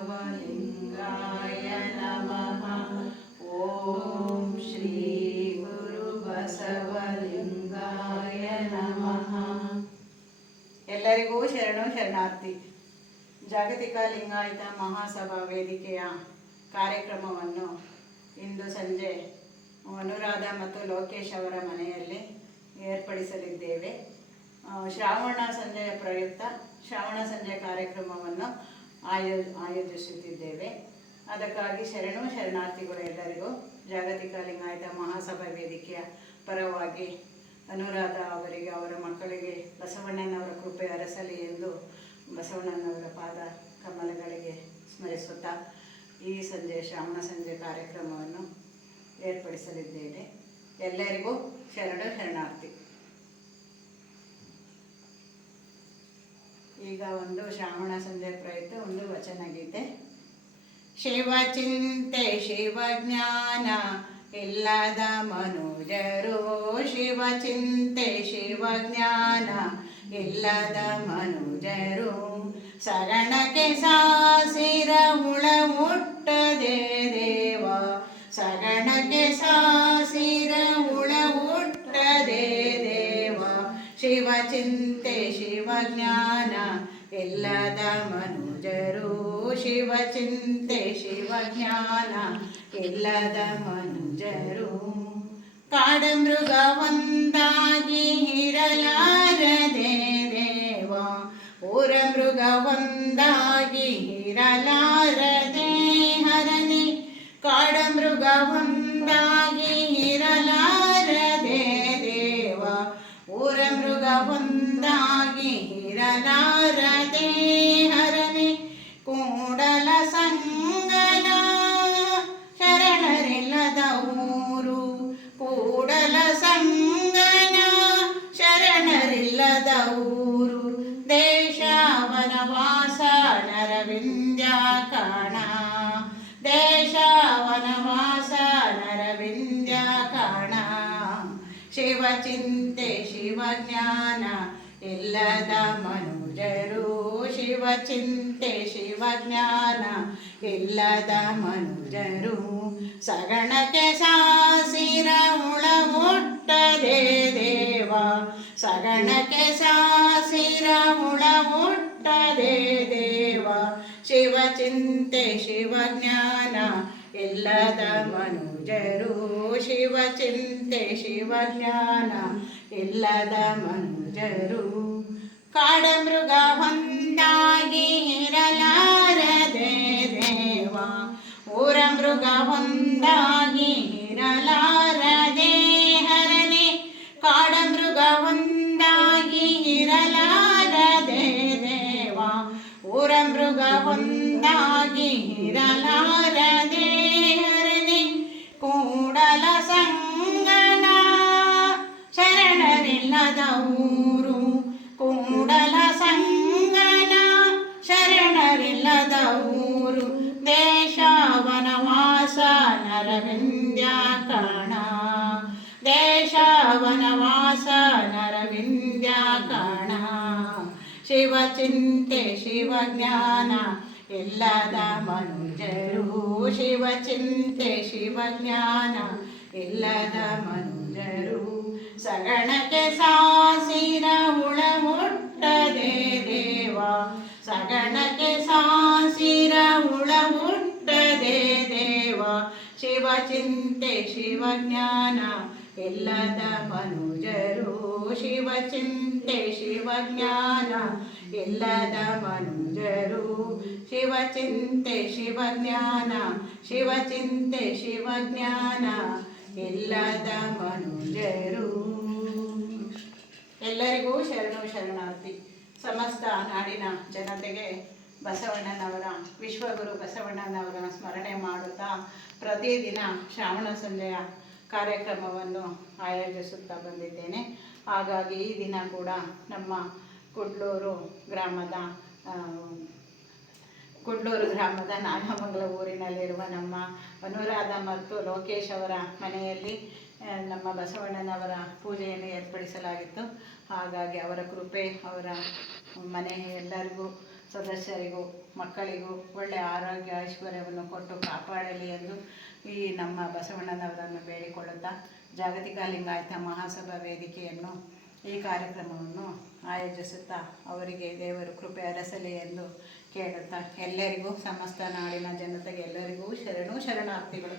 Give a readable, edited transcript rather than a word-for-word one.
ಬಸವಲಿಂಗಾಯ ನಮಃ. ಓಂ ಶ್ರೀ ಗುರು ಬಸವಲಿಂಗಾಯ ನಮಃ. ಎಲ್ಲರಿಗೂ ಶರಣು ಶರಣಾರ್ಥಿ. ಜಾಗತಿಕ ಲಿಂಗಾಯತ ಮಹಾಸಭಾ ವೇದಿಕೆಯ ಕಾರ್ಯಕ್ರಮವನ್ನು ಇಂದು ಸಂಜೆ ಅನುರಾಧ ಮತ್ತು ಲೋಕೇಶ್ ಅವರ ಮನೆಯಲ್ಲಿ ಏರ್ಪಡಿಸಲಿದ್ದೇವೆ. ಶ್ರಾವಣ ಸಂಜೆಯ ಪ್ರಯುಕ್ತ ಶ್ರಾವಣ ಸಂಜೆ ಕಾರ್ಯಕ್ರಮವನ್ನು ಆಯೋಜಿಸುತ್ತಿದ್ದೇವೆ. ಅದಕ್ಕಾಗಿ ಶರಣು ಶರಣಾರ್ಥಿಗಳು ಎಲ್ಲರಿಗೂ ಜಾಗತಿಕ ಲಿಂಗಾಯತ ಮಹಾಸಭಾ ವೇದಿಕೆಯ ಪರವಾಗಿ ಅನುರಾಧ ಅವರಿಗೆ, ಅವರ ಮಕ್ಕಳಿಗೆ ಬಸವಣ್ಣನವರ ಕೃಪೆ ಅರಸಲಿ ಎಂದು ಬಸವಣ್ಣನವರ ಪಾದ ಕಮಲಗಳಿಗೆ ಸ್ಮರಿಸುತ್ತಾ ಈ ಸಂಜೆ ಶ್ರಾವಣ ಸಂಜೆ ಕಾರ್ಯಕ್ರಮವನ್ನು ಏರ್ಪಡಿಸಲಿದ್ದೇನೆ. ಎಲ್ಲರಿಗೂ ಶರಣು ಶರಣಾರ್ಥಿ. ಈಗ ಒಂದು ಶ್ರಾವಣ ಸಂಜೆ ಪ್ರಯುಕ್ತ ಒಂದು ವಚನ ಗೀತೆ. ಶಿವಚಿಂತೆ ಶಿವಜ್ಞಾನ ಇಲ್ಲದ ಮನುಜರು, ಶಿವಚಿಂತೆ ಶಿವಜ್ಞಾನ ಇಲ್ಲದ ಮನುಜರು, ಸಗಣಕ್ಕೆ ಸಾಸಿರ ಹುಳ ಹುಟ್ಟದೆ ದೇವ, ಸಗಣಕ್ಕೆ ಸಾಸಿರ ಹುಳ ಹುಟ್ಟದೆ ದೇವ, ಶಿವಚಿಂತೆ ಶಿವಜ್ಞಾನ ಇಲ್ಲದ ಮನುಜರು, ಶಿವಚಿಂತೆ ಶಿವಜ್ಞಾನ ಇಲ್ಲದ ಮನುಜರು, ಕಾಡಮೃಗ ಒಂದಾಗಿ ಇರಲಾರದೆ ದೇವ, ಊರ ಮೃಗ ಒಂದಾಗಿ ಇರಲಾರದೆ ಹರನೆ, ಕಾಡಮೃಗ ಒಂದಾಗಿ ಇರಲಾರದೆ ದೇವ, ಊರ ಮೃಗ ಒಂದಾಗಿ ಇರಲಾರದೆ ಹರನೆ, ಕೂಡಲ ಸಂಗನ ಶರಣರಿಲ್ಲದ ಊರು, ಕೂಡಲ ಸಂಗನ ಶರಣರಿಲ್ಲದ ಊರು, ದೇಶ ವನವಾಸ ನರವಿಂದ್ಯ ಕಾಣ, ದೇಶ ವನವಾಸ ನರವಿಂದ್ಯ ಕಾಣ, ಶಿವಚಿಂತೆ ಶಿವಜ್ಞಾನ ಇಲ್ಲದ ಮನುಜರು, ಶಿವಚಿಂತೆ ಶಿವಜ್ಞಾನ ಇಲ್ಲದ ಮನುಜರು, ಸಗಣಕ್ಕೆ ಸಾಸಿರ ಹುಳ ಹುಟ್ಟದೆ ದೇವ, ಸಗಣಕ್ಕೆ ಸಾಸಿರ ಹುಳ ಹುಟ್ಟದೆ ದೇವ, ಶಿವಚಿಂತೆ ಶಿವಜ್ಞಾನ ಇಲ್ಲದ ಮನುಜರು, ಶಿವಚಿಂತೆ ಶಿವಜ್ಞಾನ ಇಲ್ಲದ ಮನುಜರು, ಕಾಡಮೃಗ ಒಂದಾಗಿ ಇರಲಾರದೆ ದೇವ, ಊರ ಮೃಗ ಒಂದಾಗಿ ಇರಲಾರದೆ ಹರನೆ, ಕಾಡಮೃಗ ಒಂದಾಗಿ ಇರಲಾರದೆ ದೇವ, ಊರ ಮೃಗ ಒಂದಾಗಿ ಇರಲಾರದೆ ಹರನೆ, ಕೂಡಲ ಸಂಗನ ಶರಣರಿಲ್ಲದ ಊರು, ಕೂಡಲ ಸಂಗನ ಶರಣರಿಲ್ಲದ ಊರು, ದೇಶ ವನವಾಸ ನರವಿಂದ್ಯ ಕಾಣ, ದೇಶ ವನವಾಸ ನರವಿಂದ್ಯ ಕಾಣ, ಶಿವಚಿಂತೆ ಶಿವಜ್ಞಾನ ಇಲ್ಲದ ಮನುಜರು, ಶಿವಚಿಂತೆ ಶಿವಜ್ಞಾನ ಇಲ್ಲದ ಮನುಜರು, ಸಗಣಕ್ಕೆ ಸಾಸಿರ ಹುಳ ಹುಟ್ಟದೆ ದೇವ, ಸಗಣಕ್ಕೆ ಸಾಸಿರ ಹುಳ ಹುಟ್ಟದೆ ದೇವ, ಶಿವಚಿಂತೆ ಶಿವಜ್ಞಾನ ಇಲ್ಲದ ಮನುಜರು, ಶಿವಚಿಂತೆ ಶಿವಜ್ಞಾನ ಇಲ್ಲದ ಮನುಜರು, ಶಿವಚಿಂತೆ ಶಿವಜ್ಞಾನ, ಶಿವಚಿಂತೆ ಶಿವಜ್ಞಾನ ಇಲ್ಲದ ಮನುಜರು. ಎಲ್ಲರಿಗೂ ಶರಣು ಶರಣಾರ್ಥಿ. ಸಮಸ್ತ ನಾಡಿನ ಜನತೆಗೆ ಬಸವಣ್ಣನವರ, ವಿಶ್ವಗುರು ಬಸವಣ್ಣನವರ ಸ್ಮರಣೆ ಮಾಡುತ್ತಾ ಪ್ರತಿದಿನ ಶ್ರಾವಣ ಸಂಜೆಯ ಕಾರ್ಯಕ್ರಮವನ್ನು ಆಯೋಜಿಸುತ್ತಾ ಬಂದಿದ್ದೇನೆ. ಹಾಗಾಗಿ ಈ ದಿನ ಕೂಡ ನಮ್ಮ ಕುಡ್ಲೂರು ಗ್ರಾಮದ ನಾಗಮಂಗಲ ಊರಿನಲ್ಲಿರುವ ನಮ್ಮ ಅನುರಾಧ ಮತ್ತು ಲೋಕೇಶ್ ಅವರ ಮನೆಯಲ್ಲಿ ನಮ್ಮ ಬಸವಣ್ಣನವರ ಪೂಜೆಯನ್ನು ಏರ್ಪಡಿಸಲಾಗಿತ್ತು. ಹಾಗಾಗಿ ಅವರ ಕೃಪೆ, ಅವರ ಮನೆ ಎಲ್ಲರಿಗೂ ಸದಸ್ಯರಿಗೂ ಮಕ್ಕಳಿಗೂ ಒಳ್ಳೆಯ ಆರೋಗ್ಯ ಐಶ್ವರ್ಯವನ್ನು ಕೊಟ್ಟು ಕಾಪಾಡಲಿ ಎಂದು ಈ ನಮ್ಮ ಬಸವಣ್ಣನವರನ್ನು ಬೇಡಿಕೊಳ್ಳುತ್ತಾ ಜಾಗತಿಕ ಲಿಂಗಾಯತ ಮಹಾಸಭಾ ವೇದಿಕೆಯನ್ನು ಈ ಕಾರ್ಯಕ್ರಮವನ್ನು ಆಯೋಜಿಸುತ್ತಾ ಅವರಿಗೆ ದೇವರು ಕೃಪೆ ಹರಸಲಿ ಎಂದು ಕೇಳುತ್ತಾ ಎಲ್ಲರಿಗೂ ಸಮಸ್ತ ನಾಡಿನ ಜನತೆಗೆ ಎಲ್ಲರಿಗೂ ಶರಣಾರ್ಥಿಗಳು.